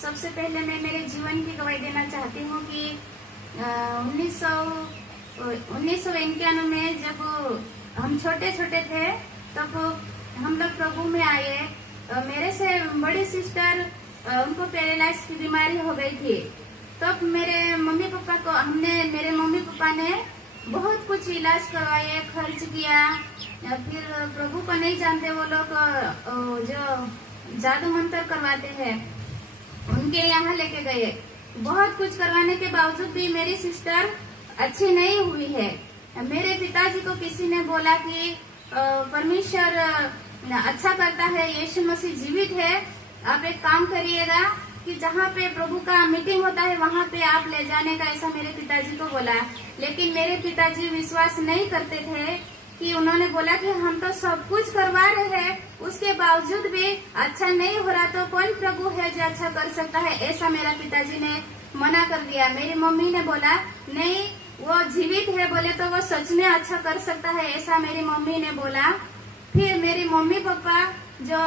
सबसे पहले मैं मेरे जीवन की गवाही देना चाहती हूँ कि 1991 में जब हम छोटे छोटे थे तब हम लोग प्रभु में आए। मेरे से बड़ी सिस्टर उनको पैरालाइज की बीमारी हो गई थी। तब मेरे मम्मी पापा ने बहुत कुछ इलाज करवाए, खर्च किया। फिर प्रभु को नहीं जानते वो लोग जो जादू मंत्र करवाते हैं उनके यहाँ लेके गए। बहुत कुछ करवाने के बावजूद भी मेरी सिस्टर अच्छी नहीं हुई है। मेरे पिताजी को किसी ने बोला कि परमेश्वर अच्छा करता है, यीशु मसीह जीवित है, आप एक काम करिएगा कि जहाँ पे प्रभु का मीटिंग होता है वहाँ पे आप ले जाने का, ऐसा मेरे पिताजी को बोला। लेकिन मेरे पिताजी विश्वास नहीं करते थे कि उन्होंने बोला कि हम तो सब कुछ करवा रहे हैं, उसके बावजूद भी अच्छा नहीं हो रहा तो कौन प्रभु है जो अच्छा कर सकता है, ऐसा मेरा पिताजी ने मना कर दिया। मेरी मम्मी ने बोला नहीं, वो जीवित है, बोले तो वो सच में अच्छा कर सकता है, ऐसा मेरी मम्मी ने बोला। फिर मेरी मम्मी पापा जो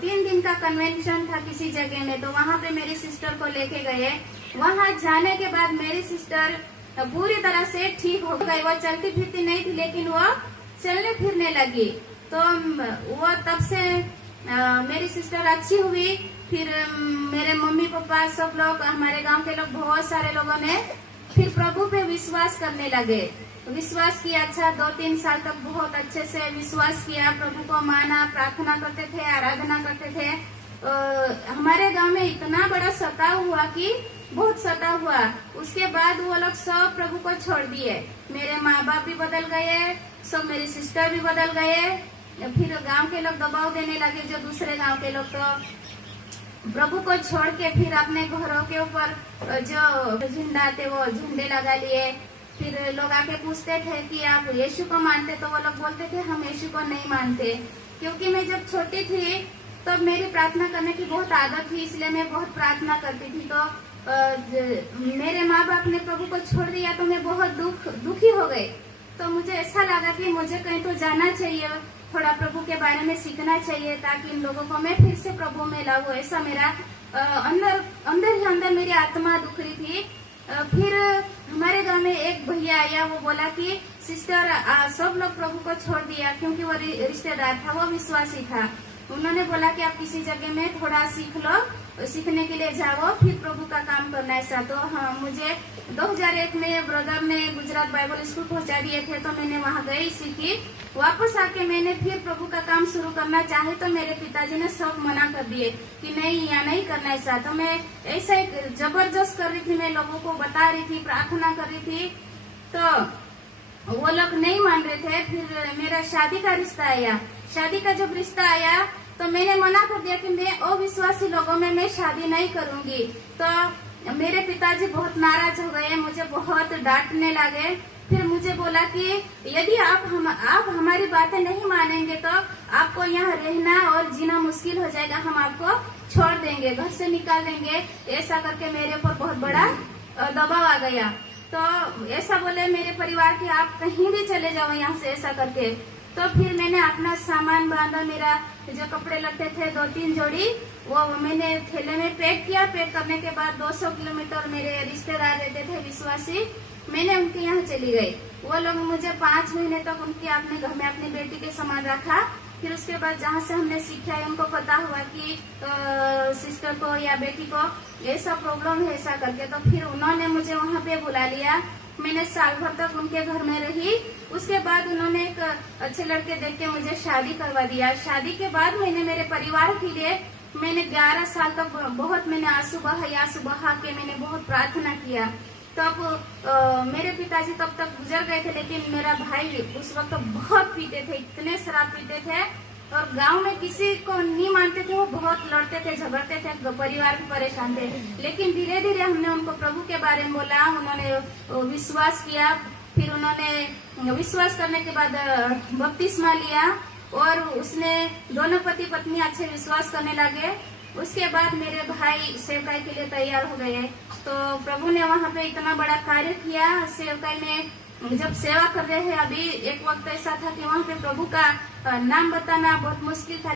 3 दिन का कन्वेंशन था किसी जगह में, तो वहाँ पे मेरी सिस्टर को लेके गए। वहाँ जाने के बाद मेरी सिस्टर पूरी तरह से ठीक हो गई। वो चलती फिरती नहीं थी लेकिन वो चलने फिरने लगी। तो वो तब से मेरी सिस्टर अच्छी हुई। फिर मेरे मम्मी पापा सब लोग, हमारे गांव के लोग, बहुत सारे लोगों ने फिर प्रभु पे विश्वास करने लगे। विश्वास किया। अच्छा 2-3 साल तक बहुत अच्छे से विश्वास किया, प्रभु को माना, प्रार्थना करते थे, आराधना करते थे। हमारे गांव में इतना बड़ा सताव हुआ कि बहुत सताव हुआ। उसके बाद वो लोग सब प्रभु को छोड़ दिए। मेरे माँ बाप भी बदल गए, सब मेरी सिस्टर भी बदल गए। फिर गांव के लोग दबाव देने लगे, जो दूसरे गांव के लोग तो प्रभु को छोड़ के फिर अपने घरों के ऊपर जो झंडा आते वो झंडे लगा लिए। फिर लोग आके पूछते थे कि आप यीशु को मानते, तो वो लोग बोलते थे हम यीशु को नहीं मानते। क्योंकि मैं जब छोटी थी तब तो मेरी प्रार्थना करने की बहुत आदत थी, इसलिए मैं बहुत प्रार्थना करती थी। तो मेरे माँ बाप ने प्रभु को छोड़ दिया तो मैं बहुत दुखी हो गई। तो मुझे ऐसा लगा कि मुझे कहीं तो जाना चाहिए, थोड़ा प्रभु के बारे में सीखना चाहिए ताकि इन लोगों को मैं फिर से प्रभु में लाऊं। ऐसा मेरा अंदर ही अंदर मेरी आत्मा दुख रही थी। फिर हमारे गांव में एक भैया आया, वो बोला कि सिस्टर सब लोग प्रभु को छोड़ दिया, क्योंकि वो रिश्तेदार था, वो विश्वासी था। उन्होंने बोला कि आप किसी जगह में थोड़ा सीख लो, सीखने के लिए जाओ, फिर प्रभु का काम करना। ऐसा तो हाँ, मुझे 2001 में ब्रदर ने गुजरात बाइबल स्कूल पहुंचा दिए थे, तो मैंने वहाँ गई, सीखी। वापस आके मैंने फिर प्रभु का काम शुरू करना चाहे तो मेरे पिताजी ने सब मना कर दिए कि नहीं, यहाँ नहीं करना ऐसा। तो मैं ऐसा जबरदस्त कर रही थी, मैं लोगों को बता रही थी, प्रार्थना कर रही थी, तो वो लोग नहीं मान रहे थे। फिर मेरा शादी का रिश्ता आया। शादी का जब रिश्ता आया तो मैंने मना कर दिया कि मैं अविश्वासी लोगों में मैं शादी नहीं करूंगी। तो मेरे पिताजी बहुत नाराज हो गए, मुझे बहुत डांटने लगे। फिर मुझे बोला कि यदि आप हमारी बातें नहीं मानेंगे तो आपको यहाँ रहना और जीना मुश्किल हो जाएगा, हम आपको छोड़ देंगे, घर से निकाल देंगे। ऐसा करके मेरे ऊपर बहुत बड़ा दबाव आ गया। तो ऐसा बोले मेरे परिवार के, आप कहीं भी चले जाओ यहाँ से, ऐसा करके। तो फिर मैंने अपना सामान बांधा, मेरा जो कपड़े लट्टे थे 2-3 जोड़ी, वो मैंने थैले में पैक किया। पैक करने के बाद 200 किलोमीटर मेरे रिश्तेदार रहते थे विश्वासी, मैंने उनके यहाँ चली गई। वो लोग मुझे 5 महीने तक उनके अपने घर में अपनी बेटी के समान रखा। फिर उसके बाद जहाँ से हमने सीखा है, उनको पता हुआ कि सिस्टर को या बेटी को ऐसा प्रॉब्लम है, ऐसा करके। तो फिर उन्होंने मुझे वहाँ पे बुला लिया। मैंने साल भर तक उनके घर में रही। उसके बाद उन्होंने एक अच्छे लड़के देख के मुझे शादी करवा दिया। शादी के बाद मैंने मेरे परिवार के लिए 11 साल तक बहुत मैंने आंसू बहा के मैंने बहुत प्रार्थना किया। तब मेरे पिताजी तब तक गुजर गए थे, लेकिन मेरा भाई उस वक्त बहुत पीते थे, इतने शराब पीते थे और गांव में किसी को नहीं मानते थे। वो बहुत लड़ते थे, झगड़ते थे, परिवार भी परेशान थे। लेकिन धीरे धीरे हमने उनको प्रभु के बारे में बोला, उन्होंने विश्वास किया। फिर उन्होंने विश्वास करने के बाद बपतिस्मा लिया और उसने दोनों पति पत्नी अच्छे विश्वास करने लगे। उसके बाद मेरे भाई सेवकाई के लिए तैयार हो गए। तो प्रभु ने वहाँ पे इतना बड़ा कार्य किया। सेवकाई में जब सेवा कर रहे हैं, अभी एक वक्त ऐसा था कि वहाँ पे प्रभु का नाम बताना बहुत मुश्किल था।